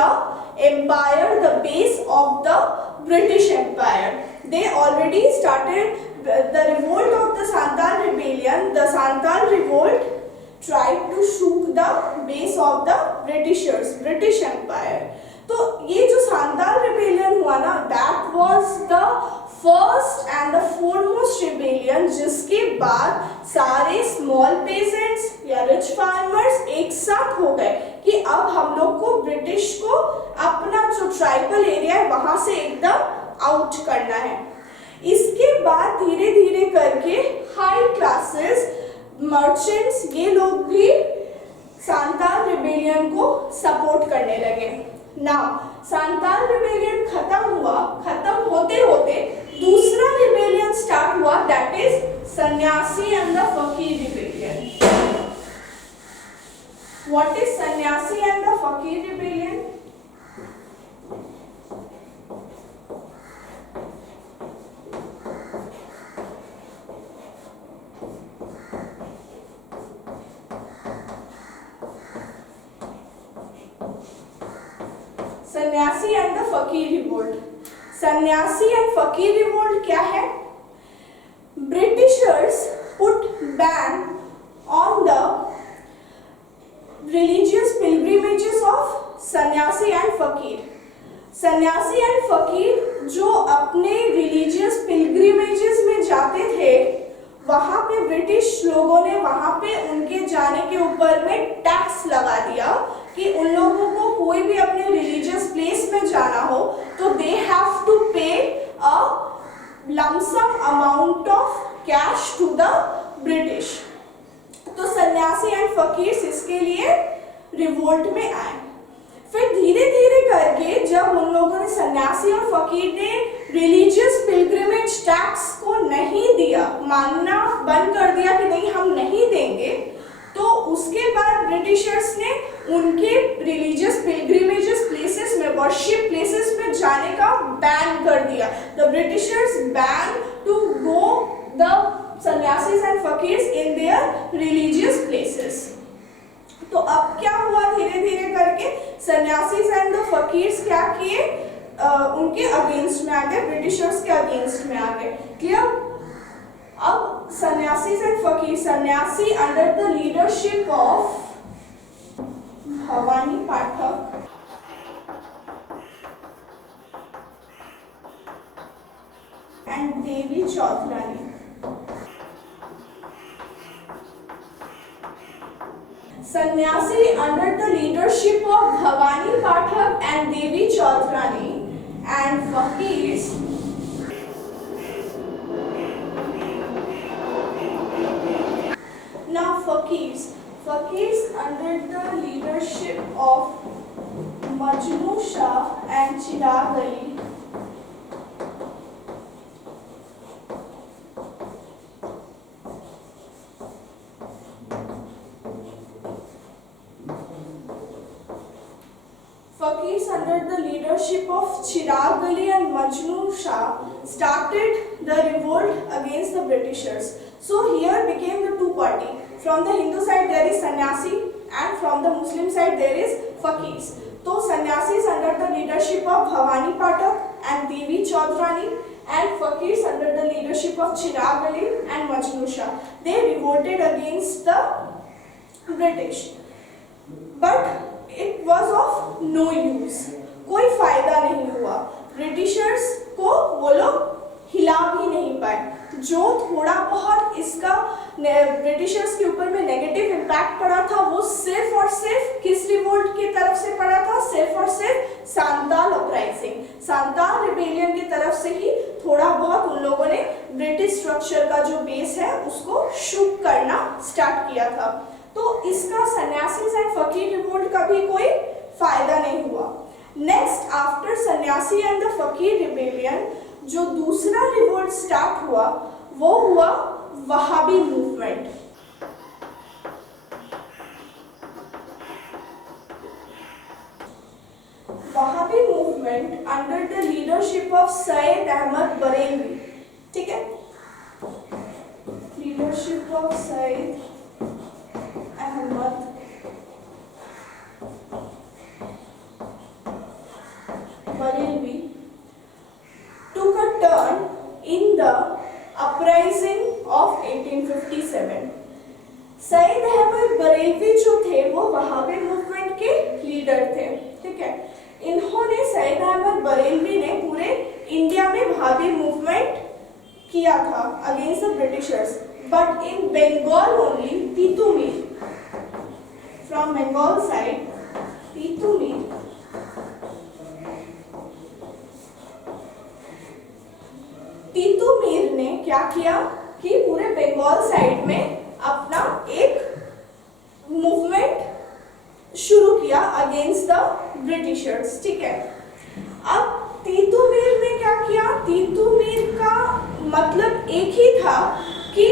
the empire, the base of the British Empire. They already started the revolt of the Santal rebellion. The Santal revolt tried to shook the base of the Britishers, British Empire. तो ये जो Santal rebellion हुआ ना, that was the first and the foremost rebellion, जिसके बाद सारे small pageants या rich farmers एक साथ हो गए कि अब हम लोग को ब्रिटिश को अपना जो ट्राइबल एरिया है वहां से एकदम आउट करना है। इसके बाद धीरे धीरे करके हाई क्लासेस, मर्चेंट्स, ये लोग भी सांताल रिबेलियन को सपोर्ट करने लगे। नाउ सांताल रिबेलियन खत्म होते होते दूसरा रिबेलियन स्टार्ट हुआ, that is Sanyasi and the फकीर rebellion. What is Sanyasi and the फकीर rebellion? Sanyasi and the fakir revolt. Sanyasi and fakir revolt क्या है? Britishers put ban on the religious pilgrimages of Sanyasi and fakir. Sanyasi and फकीर जो अपने रिलीजियस पिलग्रिमेजेस में जाते थे, वहां पे ब्रिटिश लोगों ने वहां पे उनके जाने के ऊपर में टैक्स लगा दिया कि उन लोगों को कोई भी अपने रिलीजियस प्लेस में जाना हो तो दे have to pay a lumpsum amount of cash to the British. तो सन्यासी एंड फकीर्स इसके लिए रिवोल्ट में आए। फिर धीरे धीरे करके जब उन लोगों ने, सन्यासी और फकीर ने रिलीजियस पिलग्रिमेज टैक्स को नहीं दिया, मानना बंद कर दिया कि नहीं हम नहीं देंगे, तो उसके बाद ब्रिटिशर्स ने उनके रिलीजियस पिलग्रिमेजेस प्लेसेस में, वर्शिप प्लेसेस में जाने का बैन कर दिया। The Britishers ban to go the Sanyasis and fakirs in their religious places. तो अब क्या हुआ, धीरे धीरे करके सन्यासीज एंड द फकीर्स क्या किए, उनके अगेंस्ट में आ गए, ब्रिटिशर्स के अगेंस्ट में आ गए। क्लियर? अब sannyasis and fakir, Sanyasi under the leadership of Bhavani Pathak and Devi Chaudhurani. Sanyasi under the leadership of Bhavani Pathak and Devi Chaudhurani and fakirs Fakirs under the leadership of Majnu Shah and Chirag Ali. Fakirs under the leadership of Chirag Ali and Majnu Shah started the revolt against the Britishers. So here became the two party. From the Hindu side there is sannyasi and from the Muslim side there is fakirs. तो sannyasis under the leadership of Bhavani Pathak and Devi Chaudhrani and fakirs under the leadership of Chirag Ali and Majnu Shah. They revolted against the British, but it was of no use. कोई फायदा नहीं हुआ, Britishers को वो लोग हिला भी नहीं पाए। जो थोड़ा बहुत इसका ब्रिटिशर्स के ऊपर में नेगेटिव इम्पैक्ट पड़ा था वो सिर्फ और सिर्फ किस रिवोल्ट की तरफ से पड़ा था? सिर्फ और सिर्फ सांताल अपराइजिंग, सांताल रिबेलियन की तरफ से ही थोड़ा बहुत उन लोगों ने ब्रिटिश स्ट्रक्चर का जो बेस है उसको शुक करना स्टार्ट किया था। तो इसका सन्यासीज एंड फकीर रिवोल्ट का भी कोई फायदा नहीं हुआ। Next after Sanyasi and the फकीर रिबेलियन जो दूसरा रिवोल्ट स्टार्ट हुआ वो हुआ Wahabi movement. Wahabi movement under the leadership of Syed Ahmad Barelvi. ठीक है, leadership of Syed Ahmad leader थे, ठीक है। इन्होंने सैयद अहमद बरेलवी ने पूरे इंडिया में वहाबी मूवमेंट किया था against the Britishers, but in Bengal only Titumir, from Bengal side Titumir ने क्या किया कि पूरे बंगाल साइड में अपना एक मूवमेंट शुरू किया अगेंस्ट द ब्रिटिशर्स, ठीक है। अब तीतुमीर ने क्या किया, तीतुमीर का मतलब एक ही था कि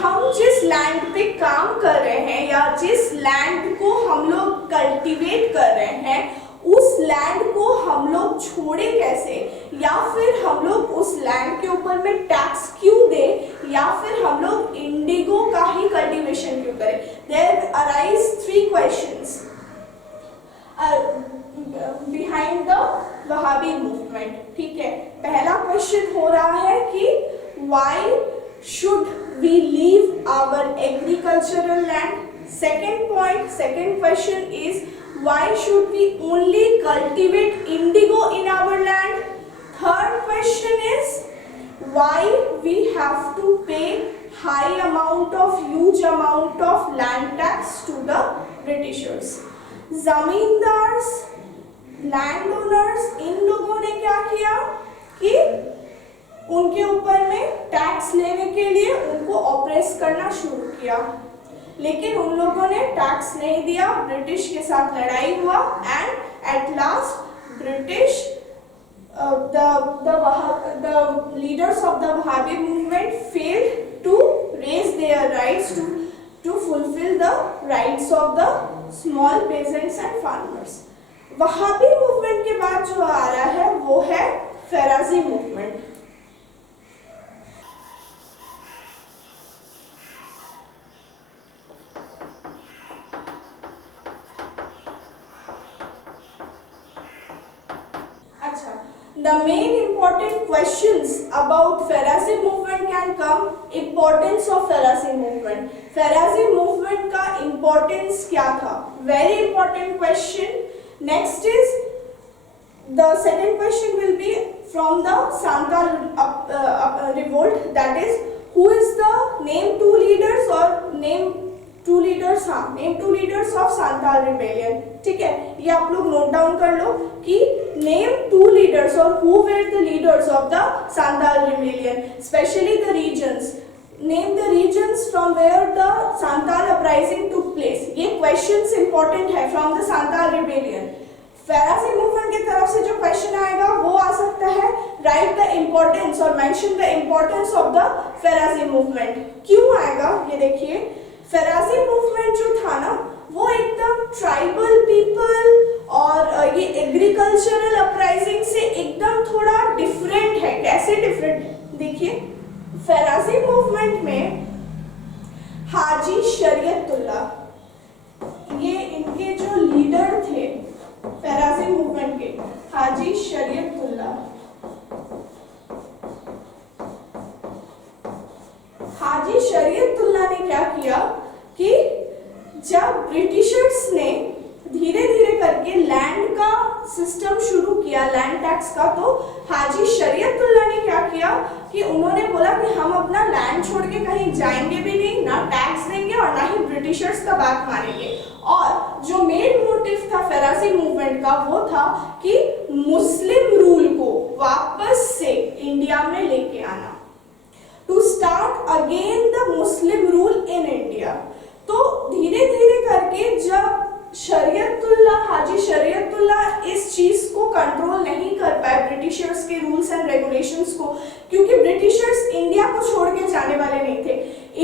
हम जिस लैंड पे काम कर रहे हैं या जिस लैंड को हम लोग कल्टीवेट कर रहे हैं उस लैंड को हम लोग छोड़े कैसे, या फिर हम लोग उस लैंड के ऊपर में टैक्स क्यों दे, या फिर हम लोग इंडिगो का ही कल्टीवेशन क्यों करें। There arise 3 questions behind the Wahabi movement, ठीक है। पहला क्वेश्चन हो रहा है कि why should we leave our agricultural land. second question is why should we only cultivate indigo in our land. Third question is why we have to pay huge amount of land tax to the Britishers. Zamindars, land owners, इन लोगों ने क्या किया कि उनके ऊपर में tax लेने के लिए उनको ऑपरेस करना शुरू किया, लेकिन उन लोगों ने टैक्स नहीं दिया, ब्रिटिश के साथ लड़ाई हुआ and at last British the leaders of the Wahhabi movement failed to raise their rights to fulfill the rights of the small peasants and farmers. Wahhabi movement के बाद जो आ रहा है वो है Faraizi movement. The main important questions about Farazi movement can come. Importance of Farazi movement. Farazi movement का importance क्या था? Very important question. Next is the second question will be from the Santhal revolt. That is, who is the name 2 leaders or name 2 leaders? हाँ, name 2 leaders of Santhal rebellion. ठीक है, ये आप लोग note down कर लो कि name 2 leaders or who were the leaders of the Santhal rebellion, especially the regions. Name the regions from where the Santhal uprising took place. ये questions important है from the Santhal rebellion. Farazi movement की तरफ से जो question आएगा वो आ सकता है write the importance और mention the importance of the Farazi movement. क्यों आएगा ये देखिए, Farazi movement जो था ना वो एकदम ट्राइबल पीपल और ये एग्रीकल्चरल अपराइजिंग से एकदम थोड़ा डिफरेंट है। कैसे डिफरेंट है देखिए, फेराजी मूवमेंट में हाजी शरीयतुल्लाह, ये इनके जो लीडर थे फेराजी मूवमेंट के, हाजी शरीयतुल्लाह, हाजी शरीयतुल्लाह ने क्या किया कि जब ब्रिटिशर्स ने धीरे धीरे करके लैंड का सिस्टम शुरू किया, लैंड टैक्स का, तो हाजी शरीयतुल्लाह ने क्या किया कि उन्होंने बोला कि हम अपना लैंड छोड़ के कहीं जाएंगे भी नहीं, ना टैक्स देंगे और ना ही ब्रिटिशर्स का बात मानेंगे। और जो मेन मोटिव था फेराजी मूवमेंट का वो था कि मुस्लिम रूल को वापस से इंडिया में लेके आना, to start again the Muslim rule in India. तो धीरे धीरे करके जब शरीयतुल्लाह, हाजी शरीयतुल्लाह इस चीज को कंट्रोल नहीं कर पाए ब्रिटिशर्स के रूल्स एंड रेगुलेशंस को, क्योंकि ब्रिटिशर्स इंडिया को छोड़ के जाने वाले नहीं थे।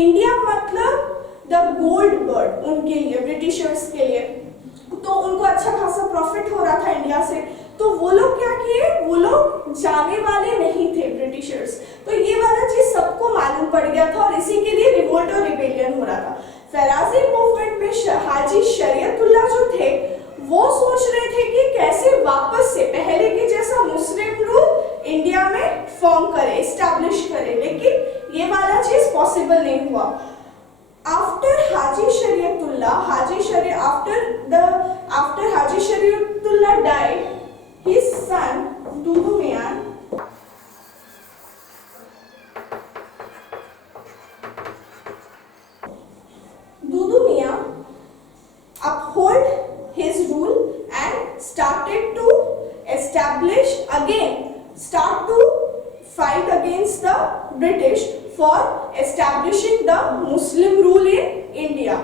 इंडिया मतलब द गोल्ड बर्ड उनके लिए, ब्रिटिशर्स के लिए, तो उनको अच्छा खासा प्रॉफिट हो रहा था इंडिया से, तो वो लोग क्या किए, वो लोग जाने वाले नहीं थे ब्रिटिशर्स। तो ये वाला चीज सबको मालूम पड़ गया था और इसी के लिए रिवोल्ट और रिबेलियन हो रहा था। फेराजी मूवमेंट में हाजी शरीयतुल्लाह जो थे वो सोच रहे थे कि कैसे वापस से पहले के जैसा मुस्लिम रूल इंडिया में फॉर्म करे, एस्टैब्लिश करे, लेकिन ये वाला चीज पॉसिबल नहीं हुआ। After Haji शरीयतुल्लाह Shariatullah, after Haji Shariatullah died, his son Dudu Mian uphold his rule and start to fight against the British for establishing the Muslim rule in India.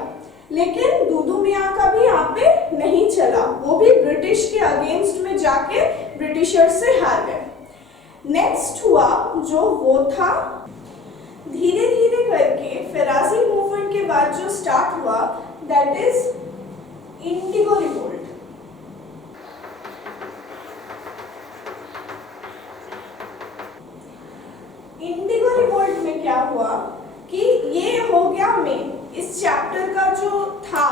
लेकिन दूदू मियाँ का भी यहाँ पे नहीं चला, वो भी ब्रिटिश के अगेंस्ट में जाके ब्रिटिशर्स से हार गए। नेक्स्ट हुआ जो वो था, धीरे धीरे करके फेराजी मूवमेंट के बाद जो स्टार्ट हुआ, that is Indigo revolt. Indigo revolt में क्या हुआ कि ये हो गया मेन, इस चैप्टर का जो था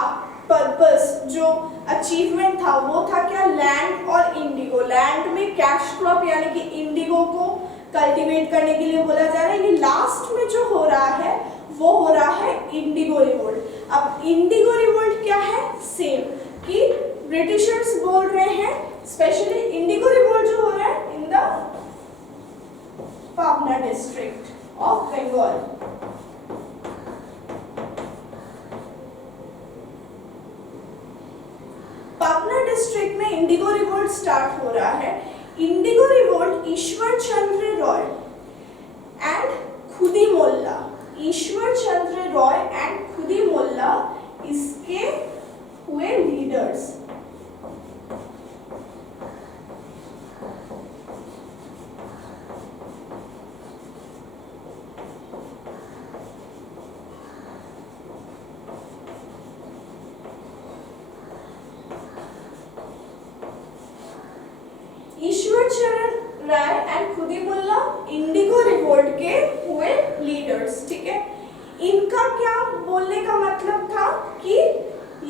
पर्पस, जो अचीवमेंट था वो था क्या, लैंड और इंडिगो। लैंड में कैश क्रॉप यानी कि इंडिगो को कल्टीवेट करने के लिए बोला जा रहा है। ये लास्ट में जो हो रहा है वो हो रहा है इंडिगो रिवोल्ट। अब इंडिगो रिवोल्ट क्या है, सेम कि ब्रिटिशर्स बोल रहे हैं, स्पेशली इंडिगो रिवोल्ट जो हो रहा है in the Pabna district of Bengal. Pabna district में इंडिगो रिवोल्ट स्टार्ट हो रहा है। Indigo revolt Ishwar Chandra Roy and Khudi Molla, Ishwar Chandra Roy and Khudi Molla इसके हुए लीडर्स। ईश्वर चरण राय एंड खुदी मुल्ला इंडिगो रिवोल्ट के हुए लीडर्स, ठीक है। इनका क्या बोलने का मतलब था कि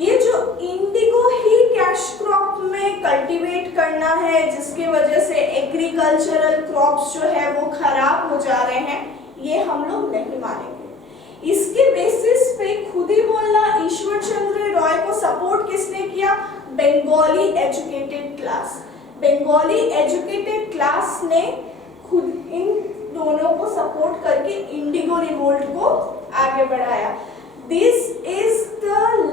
ये जो इंडिगो ही कैश क्रॉप में कल्टीवेट करना है, जिसके वजह से एग्रीकल्चरल क्रॉप्स जो है वो खराब हो जा रहे हैं, ये हम लोग नहीं मानेंगे। इसके बेसिस पे खुदी मोल्ला ईश्वर चंद्र रॉय को सपोर्ट किसने किया, Bengali educated class. Bengali educated class ने खुद इन दोनों को सपोर्ट करके इंडिगो रिवोल्ट को आगे बढ़ाया। This is the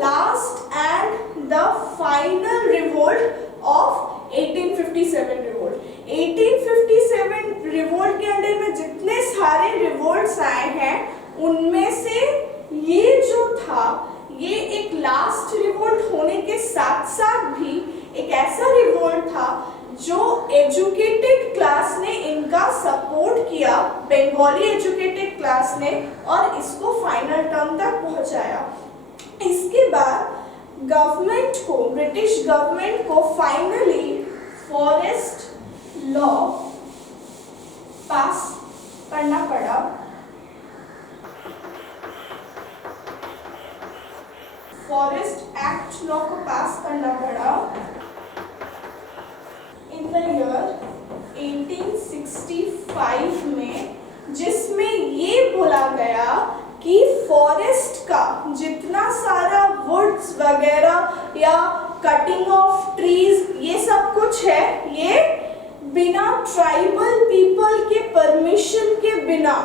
last and the final revolt of 1857 revolt. 1857 revolt के अंडर में जितने सारे रिवोल्ट्स आए हैं उनमें से ये जो था, ये एक लास्ट रिवोल्ट होने के साथ साथ भी एक ऐसा रिवोल्ट था जो एजुकेटेड क्लास ने इनका सपोर्ट किया, बंगाली एजुकेटेड क्लास ने, और इसको फाइनल टर्म तक पहुंचाया। इसके बाद गवर्नमेंट को, ब्रिटिश गवर्नमेंट को फाइनली फॉरेस्ट लॉ पास करना पड़ा। फॉरेस्ट एक्ट लॉ को पास करना पड़ा इन द ईयर 1865 में, जिसमें ये बोला गया कि फॉरेस्ट का जितना सारा वुड्स वगैरह या कटिंग ऑफ ट्रीज ये सब कुछ है, ये बिना ट्राइबल पीपल के परमिशन के बिना,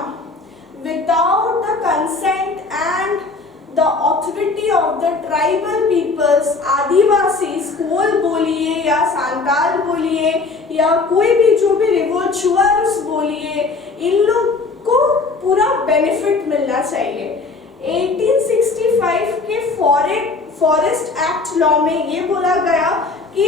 without the consent and the authority of the tribal peoples, आदिवासी कोल बोलिए या सांताल बोलिए या कोई भी जो भी रिवोल्चुअर्स बोलिए, इन लोग को पूरा बेनिफिट मिलना चाहिए। 1865 के फॉरेस्ट एक्ट लॉ में ये बोला गया कि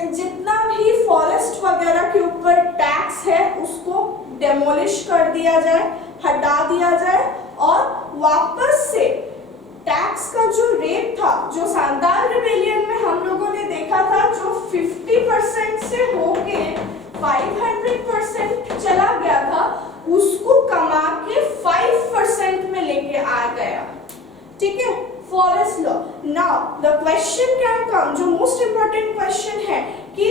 जितना भी फॉरेस्ट वगैरह के ऊपर टैक्स है उसको डेमोलिश कर दिया जाए, हटा दिया जाए, और वापस से टैक्स का जो रेट था, जो सांताल रिबेलियन में हम लोगों ने देखा था, जो 50% से होके 500% चला गया था, उसको कमा के 5% में लेके आ गया, ठीक है, forest law. Now the question can come, जो मोस्ट इंपॉर्टेंट क्वेश्चन है कि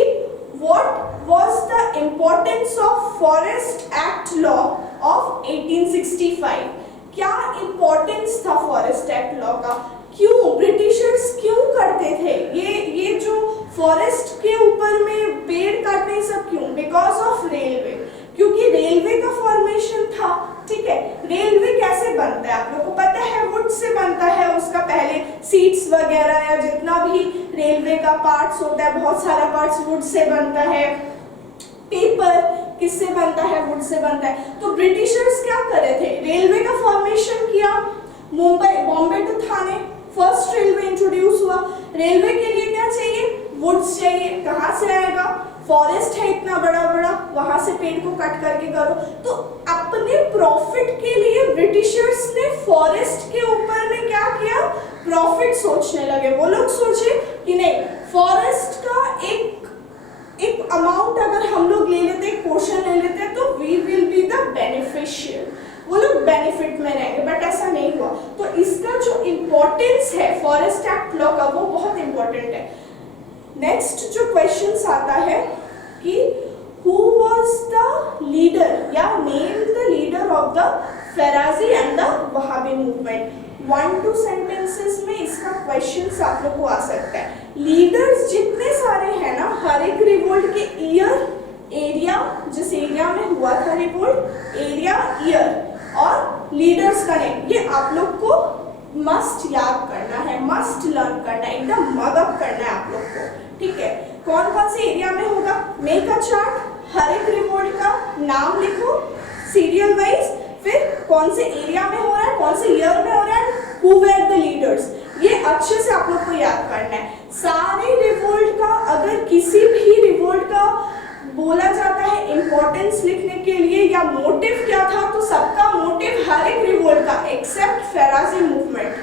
what was the importance of forest act law of 1865। क्या इंपॉर्टेंस था फॉरेस्ट एक्ट लॉ का, क्यों ब्रिटिशर्स क्यों करते थे ये जो फॉरेस्ट के ऊपर में पेड़ काटने सब क्यों? बिकॉज ऑफ रेलवे, क्योंकि रेलवे का फॉर्मेशन था। ठीक है, रेलवे कैसे बनता है आप लोगों को पता है, वुड से बनता है। उसका पहले सीट्स वगैरह या जितना भी रेलवे का पार्ट्स होता है, बहुत सारा पार्ट्स वुड से बनता है। पेपर किससे बनता है? वुड से बनता है। तो ब्रिटिशर्स क्या कर रहे थे? रेलवे का फॉर्मेशन किया। Mumbai Bombay to Thane first railway introduce हुआ। रेलवे के लिए क्या चाहिए? वुड्स चाहिए। कहाँ से आएगा? फॉरेस्ट है इतना बड़ा बड़ा, वहां से पेड़ को कट करके करो। तो अपने प्रॉफिट के लिए ब्रिटिशर्स ने फॉरेस्ट के ऊपर में क्या किया? प्रॉफिट सोचने लगे। वो लोग सोचे कि नहीं, फॉरेस्ट का एक अमाउंट अगर हम लोग ले लेते, एक पोर्शन ले लेते, तो we will be the beneficial, वो लोग बेनिफिट में रहेंगे। बट ऐसा नहीं हुआ। तो इसका जो इम्पोर्टेंस है फॉरेस्ट एक्ट लॉ का, वो बहुत इंपॉर्टेंट है। नेक्स्ट जो क्वेश्चन आता है कि हु वाज द लीडर या name the leader of the Faraizi and the Wahabi movement. 1-2 sentences में इसका क्वेश्चन आप लोग को आ सकता है। लीडर्स जितने सारे हैं ना, हर एक रिवोल्ट के ईयर, एरिया, जिस एरिया में हुआ था रिवोल्ट, एरिया, ईयर और लीडर्स का नेम, ये आप लोग को मस्ट याद करना है, मस्ट लर्न करना है, एकदम मदद करना है आप लोग को। ठीक है, कौन कौन से एरिया में होगा? मेक अ चार्ट, हर एक रिवोल्ट का नाम लिखो सीरियल वाइज, फिर कौन से एरिया में हो रहा है, कौन से ईयर में हो रहा है, हु वर द लीडर्स, ये अच्छे से आप लोग को याद करना है। सारे रिवोल्ट का, अगर किसी भी रिवोल्ट का बोला जाता है इंपॉर्टेंस लिखने के लिए या मोटिव क्या था, तो सबका मोटिव हर एक रिवोल्ट का except Faraizi movement,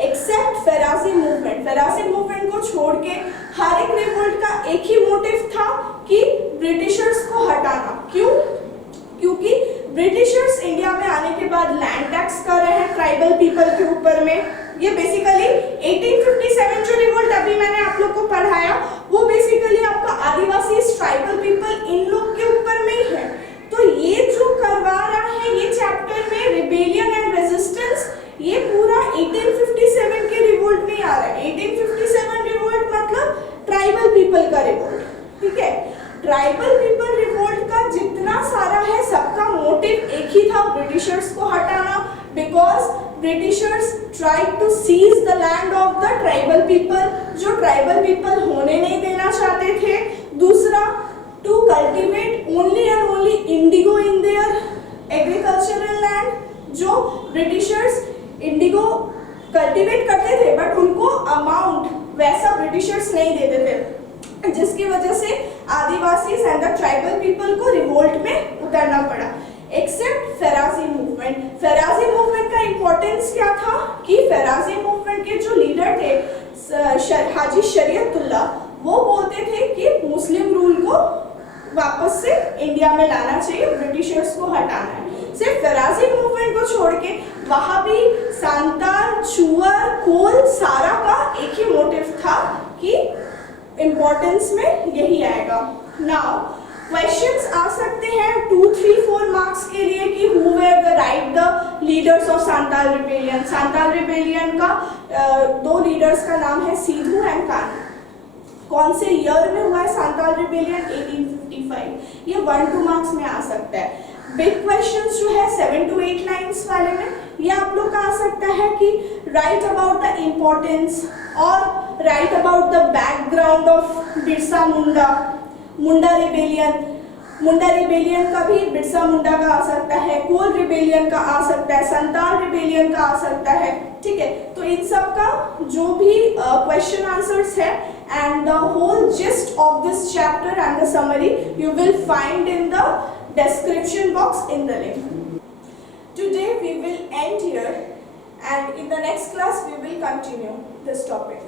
except Faraizi movement, Faraizi movement को छोड़ के हर एक रिवोल्ट का एक ही मोटिव था कि ब्रिटिशर्स को हटाना। क्यों? क्योंकि ब्रिटिशर्स इंडिया में आने के बाद लैंड टैक्स कर रहे हैं ट्राइबल पीपल के ऊपर में। ये बेसिकली 1857 जो रिवोल्ट अभी मैंने आप लोग को पढ़ाया, वो बेसिकली आपका आदिवासी ट्राइबल पीपल इन लोग के ऊपर में ही है। तो ये जो करवा रहा है ये चैप्टर में रिबेलियन एंड रेजिस्टेंस, ये पूरा 1857 के रिवोल्ट में आ रहा है। 1857 रिवोल्ट मतलब ट्राइबल पीपल का रिवोल्ट। ठीक है, ट्राइबल पीपल रिवोल्ट का जितना सारा है, सबका मोटिव एक ही था, ब्रिटिशर्स को हटाना। Because Britishers tried to seize the land of the tribal people, जो ट्राइबल पीपल होने नहीं देना चाहते थे। दूसरा, to cultivate only and only indigo in their agricultural land, जो ब्रिटिशर्स इंडिगो कल्टिवेट करते थे बट उनको अमाउंट वैसा ब्रिटिशर्स नहीं देते थे, जिसकी वजह से Adivasi and the tribal people को रिवोल्ट में उतरना पड़ा। Except Faraizi movement. Faraizi movement का इंपॉर्टेंस क्या था कि फेराजी मूवमेंट के जो लीडर थे हाजी शरीयतुल्लाह, वो बोलते थे कि मुस्लिम रूल को वापस से इंडिया में लाना चाहिए, ब्रिटिशर्स को हटाना है। सिर्फ फेराजी मूवमेंट को छोड़ के वहाँ भी सांताल, चुअर, कोल, सारा का एक ही मोटिव था कि इंपॉर्टेंस में यही आएगा। नाउ क्वेश्चंस आ सकते हैं 2, 3, 4 मार्क्स के लिए कि who were the write the leaders of Santhal rebellion. Santhal rebellion का 2 लीडर्स का नाम है सीधू एंड कानू। कौन से ईयर में हुआ है सांताल रिबेलियन? 1855। ये 1-2 मार्क्स में आ सकता है। बिग क्वेश्चंस जो है 7 to 8 लाइन्स वाले में, ये आप लोग का आ सकता है कि राइट अबाउट द इम्पोर्टेंस और right about the background of Birsa Munda, Munda rebellion. Munda rebellion का भी बिरसा मुंडा का आ सकता है, कोल रिबेलियन का आ सकता है, संताल रिबेलियन का आ सकता है। ठीक है, तो इन सब का जो भी क्वेश्चन आंसर्स है and the whole gist of this chapter and the summary you will find in the description box in the link. Today we will end here and in the next class we will continue this topic.